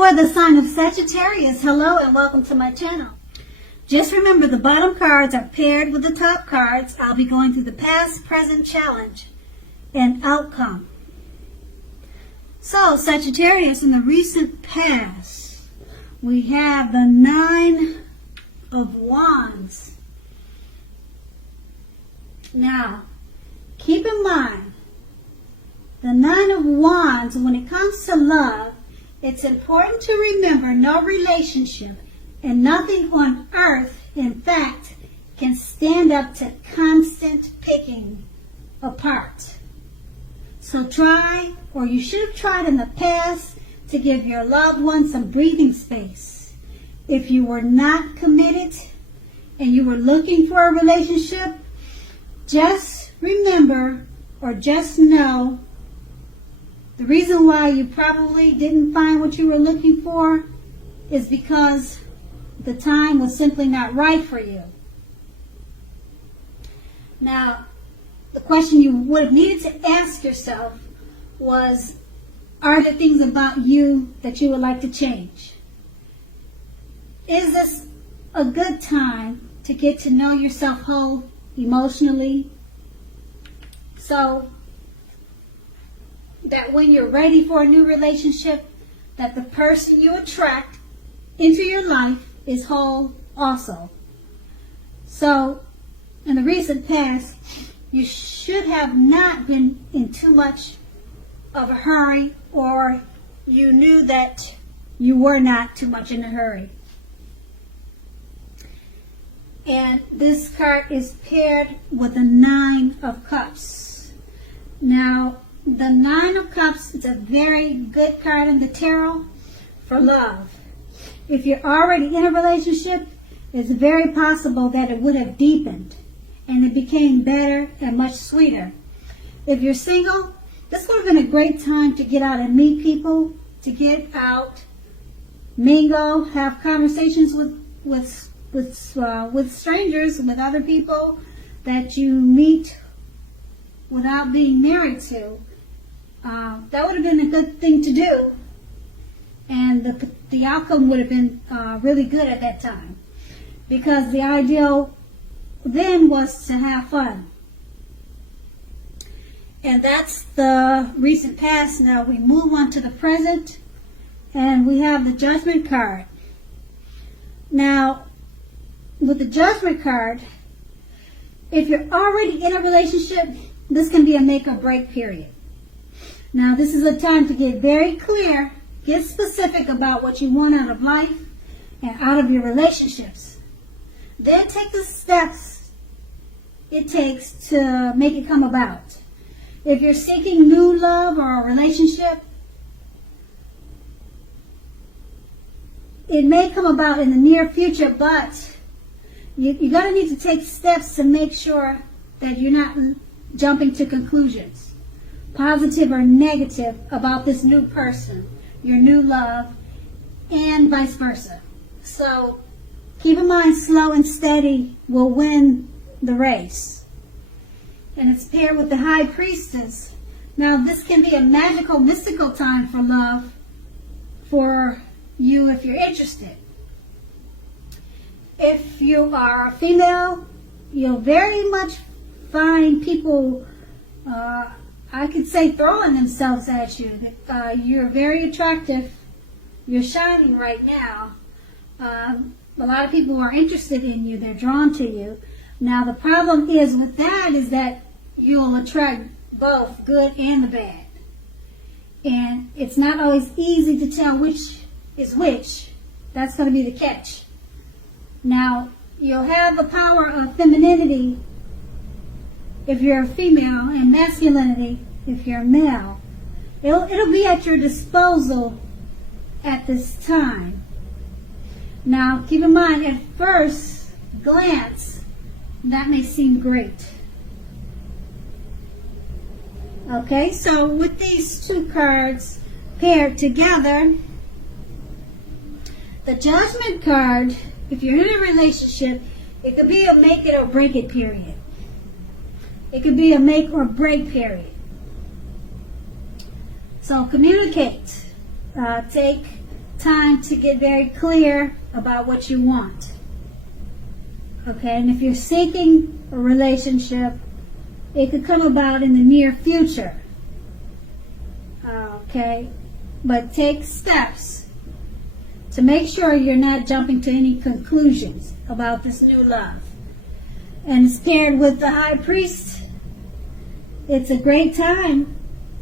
For the sign of Sagittarius, hello and welcome to my channel. Just remember the bottom cards are paired with the top cards. I'll be going through the past, present, challenge, and outcome. So, Sagittarius, in the recent past, we have the Nine of Wands. Now, keep in mind, the Nine of Wands, when it comes to love, it's important to remember no relationship and nothing on earth, in fact, can stand up to constant picking apart. So try, or you should have tried in the past, to give your loved one some breathing space. If you were not committed and you were looking for a relationship, just remember or just know the reason why you probably didn't find what you were looking for is because the time was simply not right for you. Now, the question you would have needed to ask yourself was, are there things about you that you would like to change? Is this a good time to get to know yourself whole emotionally, so that when you're ready for a new relationship, that the person you attract into your life is whole also? So, in the recent past, you should have not been in too much of a hurry, or you knew that you were not too much in a hurry. And this card is paired with the Nine of Cups. Now, the Nine of Cups is a very good card in the tarot for love. If you're already in a relationship, it's very possible that it would have deepened and it became better and much sweeter. If you're single, this would have been a great time to get out and meet people, to get out, mingle, have conversations with strangers, with other people that you meet without being married to. That would have been a good thing to do, and the outcome would have been really good at that time, because the ideal then was to have fun. And that's the recent past. Now we move on to the present, and we have the Judgment card. Now, with the Judgment card, if you're already in a relationship, this can be a make or break period. Now, this is a time to get very clear, get specific about what you want out of life and out of your relationships. Then take the steps it takes to make it come about. If you're seeking new love or a relationship, it may come about in the near future, but you're going to need to take steps to make sure that you're not jumping to conclusions, positive or negative, about this new person, your new love, and vice versa. So keep in mind, slow and steady will win the race. And it's paired with the High Priestess. Now, this can be a magical, mystical time for love for you if you're interested. If you are a female, you'll very much find people, I could say, throwing themselves at you. You're very attractive. You're shining right now. A lot of people are interested in you. They're drawn to you. Now, the problem is with that is that you'll attract both good and the bad. And it's not always easy to tell which is which. That's going to be the catch. Now, you'll have the power of femininity if you're a female, and masculinity if you're a male. It'll be at your disposal at this time. Now, keep in mind, at first glance, that may seem great. Okay, so with these two cards paired together, the Judgment card, if you're in a relationship, it could be a make it or break it period. It could be a make or break period. So communicate. Take time to get very clear about what you want. Okay, and if you're seeking a relationship, it could come about in the near future. Okay, but take steps to make sure you're not jumping to any conclusions about this new love. And it's paired with the High Priest. It's a great time.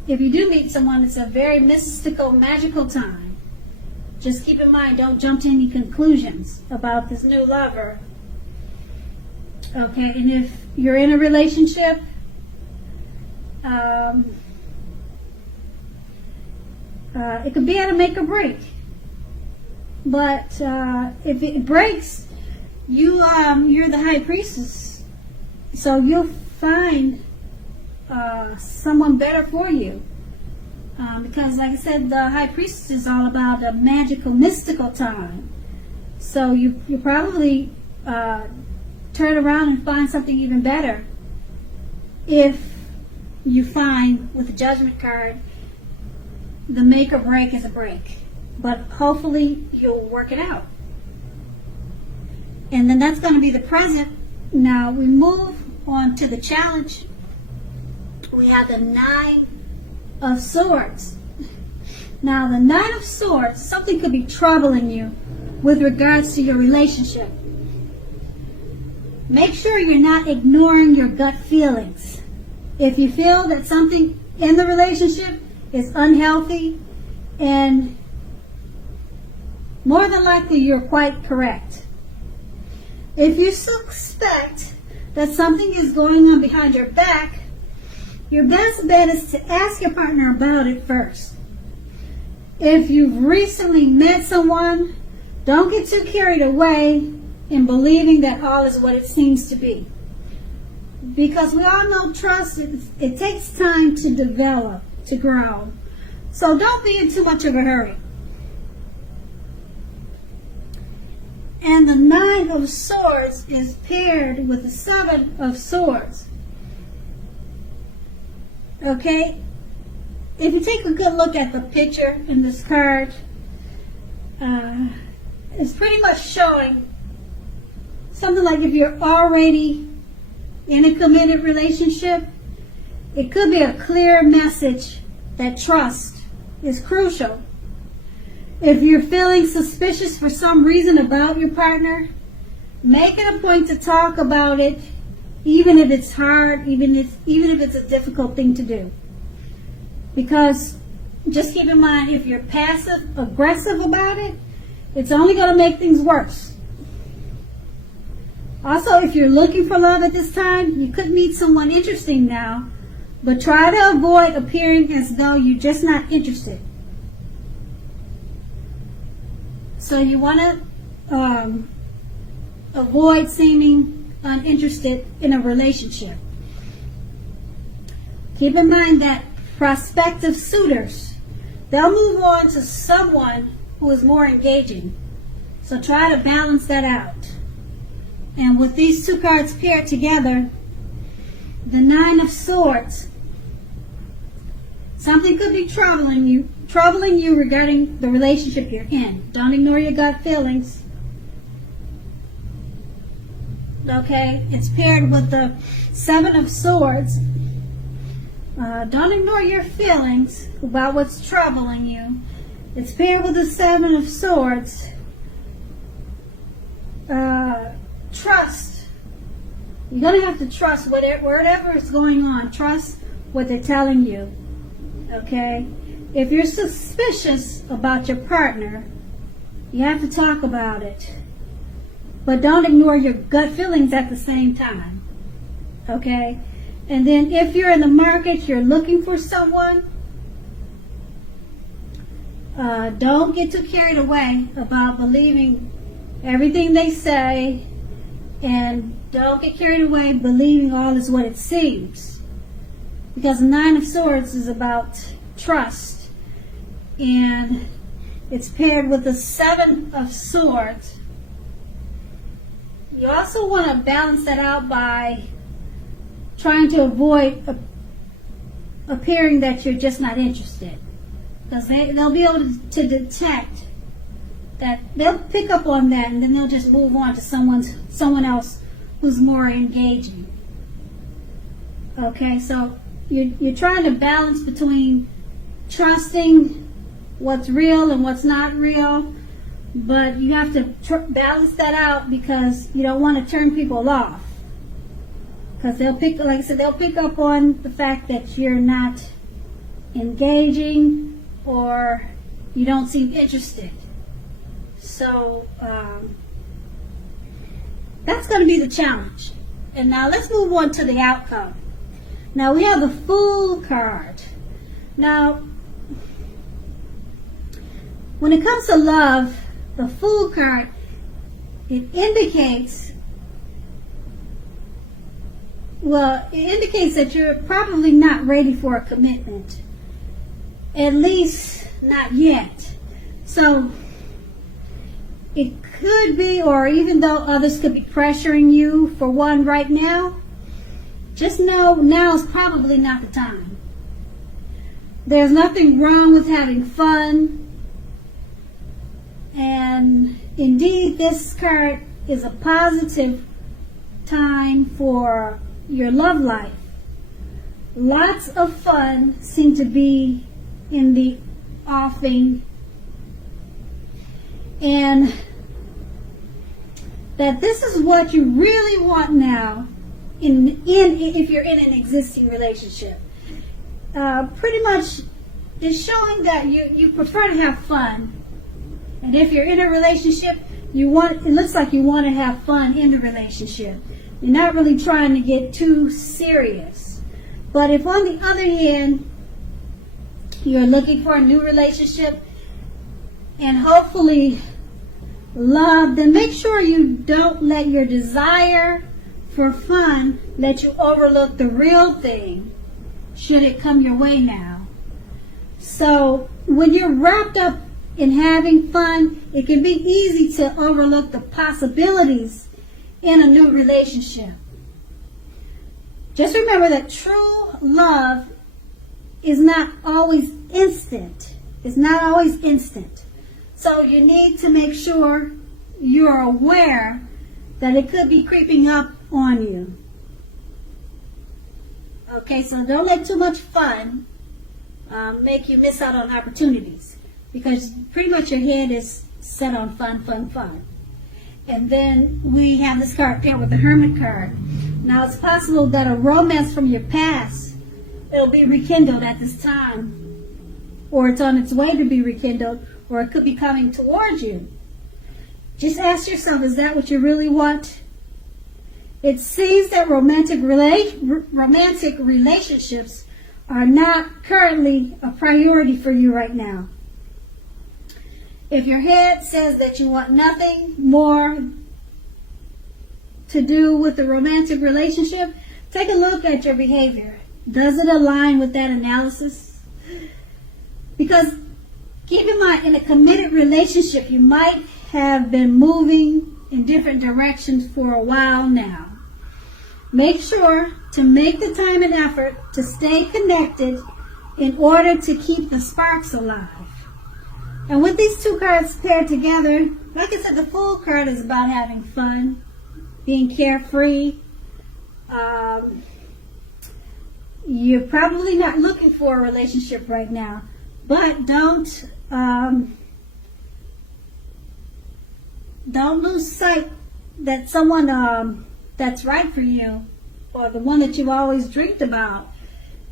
If you do meet someone, it's a very mystical, magical time. Just keep in mind, don't jump to any conclusions about this new lover. Okay, and if you're in a relationship, it could be at a make or break. But if it breaks, you're the High Priestess, so you'll find someone better for you. Because, like I said, the High Priestess is all about a magical, mystical time. So you probably turn around and find something even better if you find, with the Judgment card, the make or break is a break. But hopefully you'll work it out. And then that's going to be the present. Now we move on to the challenge. We have the Nine of Swords. Now the Nine of Swords, something could be troubling you with regards to your relationship. Make sure you're not ignoring your gut feelings. If you feel that something in the relationship is unhealthy, and more than likely you're quite correct. If you suspect that something is going on behind your back, your best bet is to ask your partner about it first. If you've recently met someone, don't get too carried away in believing that all is what it seems to be. Because we all know trust, it takes time to develop, to grow. So don't be in too much of a hurry. And the Nine of Swords is paired with the Seven of Swords. Okay? If you take a good look at the picture in this card, it's pretty much showing something like if you're already in a committed relationship, it could be a clear message that trust is crucial. If you're feeling suspicious for some reason about your partner, make it a point to talk about it, even if it's hard, even if it's a difficult thing to do. Because just keep in mind, if you're passive aggressive about it, it's only going to make things worse. Also, if you're looking for love at this time, you could meet someone interesting now, but try to avoid appearing as though you're just not interested. So you want to avoid seeming uninterested in a relationship. Keep in mind that prospective suitors, they'll move on to someone who is more engaging. So try to balance that out. And with these two cards paired together, the Nine of Swords, something could be troubling you regarding the relationship you're in. Don't ignore your gut feelings. Okay, it's paired with the Seven of Swords. Don't ignore your feelings about what's troubling you. It's paired with the Seven of Swords. Trust. You're going to have to trust whatever is going on. Trust what they're telling you. Okay? If you're suspicious about your partner, you have to talk about it. But don't ignore your gut feelings at the same time. Okay? And then if you're in the market, you're looking for someone, don't get too carried away about believing everything they say, and don't get carried away believing all is what it seems. Because the Nine of Swords is about trust, and it's paired with the Seven of Swords. You also want to balance that out by trying to avoid appearing that you're just not interested. Because they'll be able to detect that they'll pick up on that, and then they'll just move on to someone else who's more engaging. Okay, so you're trying to balance between trusting what's real and what's not real, but you have to balance that out because you don't want to turn people off. Because they'll pick, like I said, they'll pick up on the fact that you're not engaging or you don't seem interested. So that's going to be the challenge. And now let's move on to the outcome. Now we have the Fool card. Now, when it comes to love, the Fool card, it indicates that you're probably not ready for a commitment. At least not yet. So it could be, or even though others could be pressuring you for one right now, just know now is probably not the time. There's nothing wrong with having fun. And indeed, this card is a positive time for your love life. Lots of fun seem to be in the offing, and that this is what you really want now if you're in an existing relationship. Pretty much it's showing that you prefer to have fun. And if you're in a relationship, it looks like you want to have fun in the relationship. You're not really trying to get too serious. But if on the other hand, you're looking for a new relationship and hopefully love, then make sure you don't let your desire for fun let you overlook the real thing should it come your way now. So when you're wrapped up in having fun, it can be easy to overlook the possibilities in a new relationship. Just remember that true love is not always instant. It's not always instant. So you need to make sure you're aware that it could be creeping up on you. Okay, so don't let too much fun make you miss out on opportunities, because pretty much your head is set on fun, fun, fun. And then we have this card there with the Hermit card. Now it's possible that a romance from your past, it'll be rekindled at this time, or it's on its way to be rekindled, or it could be coming towards you. Just ask yourself, is that what you really want? It seems that romantic relationships are not currently a priority for you right now. If your head says that you want nothing more to do with the romantic relationship, take a look at your behavior. Does it align with that analysis? Because keep in mind, in a committed relationship, you might have been moving in different directions for a while now. Make sure to make the time and effort to stay connected in order to keep the sparks alive. And with these two cards paired together, like I said, the Fool card is about having fun, being carefree. You're probably not looking for a relationship right now, but don't lose sight that someone that's right for you, or the one that you've always dreamed about,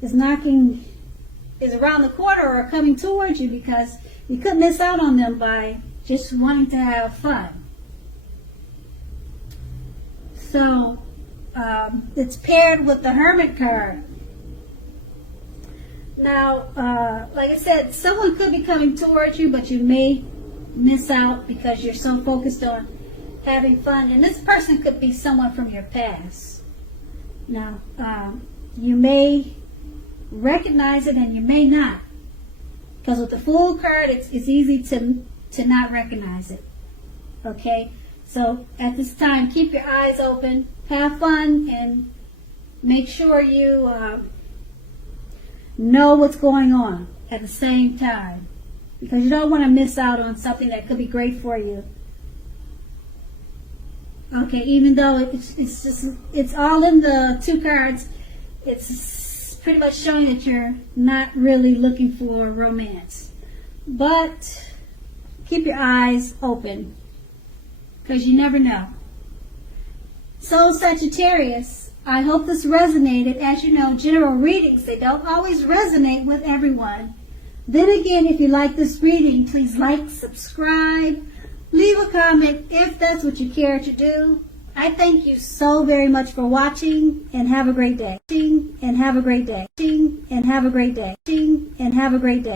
is around the corner or coming towards you, because you could miss out on them by just wanting to have fun. So it's paired with the Hermit card. Now, like I said, someone could be coming towards you, but you may miss out because you're so focused on having fun. And this person could be someone from your past. Now, you may recognize it and you may not. Because with the Fool card, it's easy to not recognize it. Okay? So at this time, keep your eyes open, have fun, and make sure you know what's going on at the same time. because you don't want to miss out on something that could be great for you. Okay, even though it's all in the two cards, it's pretty much showing that you're not really looking for romance. But keep your eyes open, because you never know. So Sagittarius, I hope this resonated. As you know, general readings, they don't always resonate with everyone. Then again, if you like this reading, please like, subscribe, leave a comment if that's what you care to do. I thank you so very much for watching, and have a great day. And have a great day. And have a great day. And have a great day.